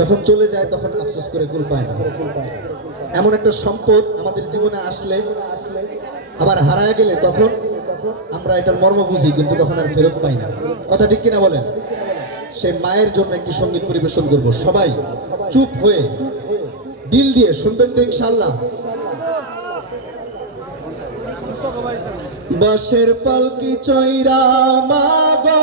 যখন চলে যায়, তখন আফসোস করে কুল পায় না। এমন একটা সম্পদ আমাদের জীবনে আসলে, আবার হারায় গেলে তখন আমরা এটার মর্ম বুঝি, কিন্তু তখন আর ফেরত পাই না। কথা ঠিক কিনা বলেন? সে মায়ের জন্য একটি সংগীত পরিবেশন করব। সবাই চুপ হয়ে দিল দিয়ে শুনবেন তো ইনশাল্লাহ বাসের পালকি চৈরা মাগো।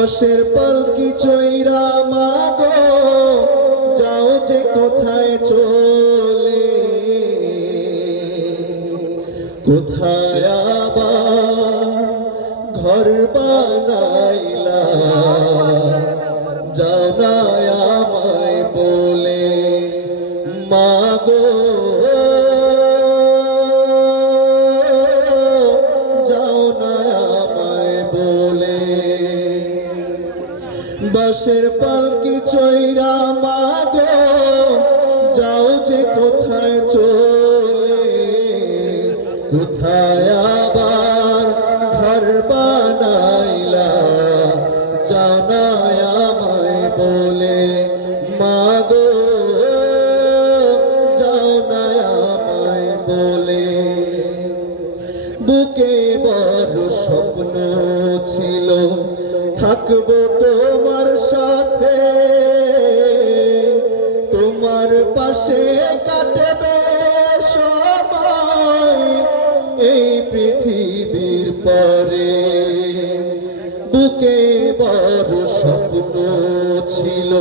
বাসের পালকি চৈরা মাগো? যাও যে কোথায় চলে। কোথায় আবার ঘর বানাইলা বাসের পালকি চৈরা মাগো, যাও যে কোথায় চলে, কোথায় আবার ঘর বানাইলা জানায় আমায় বলে, মাগো যাও না আমায় বলে। বুকে বড় স্বপ্ন ছিল থাকব তোমার সাথে। তোমার পাশে কাটবে সময় এই পৃথিবীর পরে। বুকে বড় স্বপ্ন ছিল,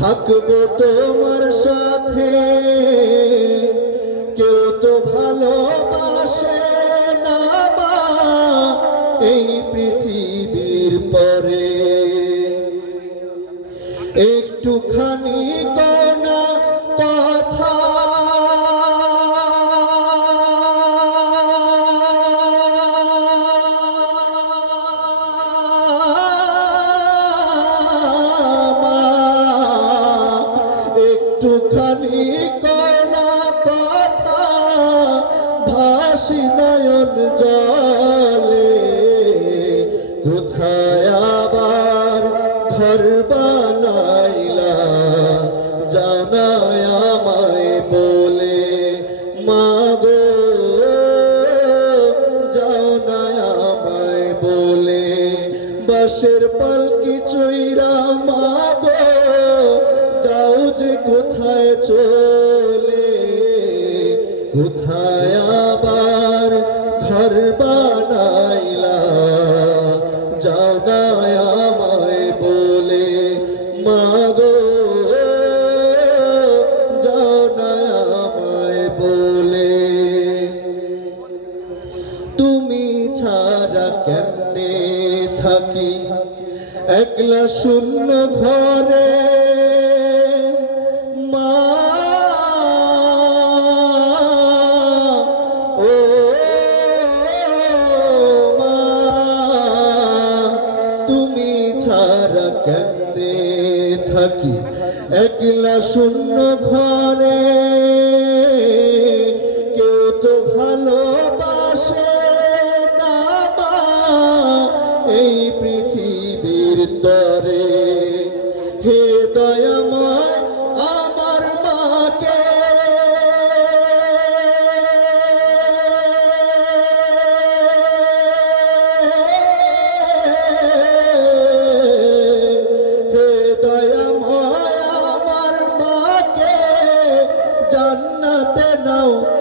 থাকব তোমার সাথে। কেউ তো ভালোবাসে একটুখানি কোনা কথা। একটুখানি কোনা কথা ভাসি নয়ন জলে। বাসের পালকি চৈরা মাগো, যাও যে কোথায় চলে, কোথায় আবার ঘর বানাইলা, যাও না আমায় বলে মাগো, যাও বলে। তুমি ছাড়া কেমনে থাকি, একলা শূন্য ঘরে। মা, ও, মা, তুমি ছাড়া থাকি? একলা শূন্য ঘরে। কেউ তো ভালোবাসে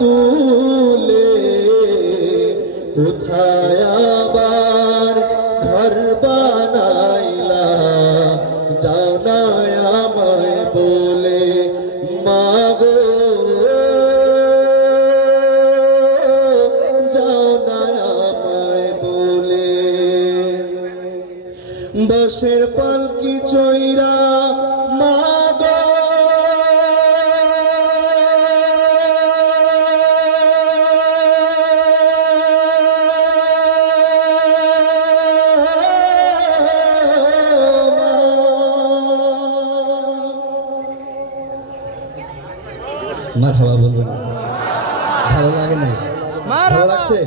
তুলে কোথায় আবার ঘর বানাইলা? না আমায় বলে, মাগো না আমায় বলে। বসের পালকি চৈরা মাগো মার হাওয়া বলবেন ভালো লাগে নাই ভালো লাগছে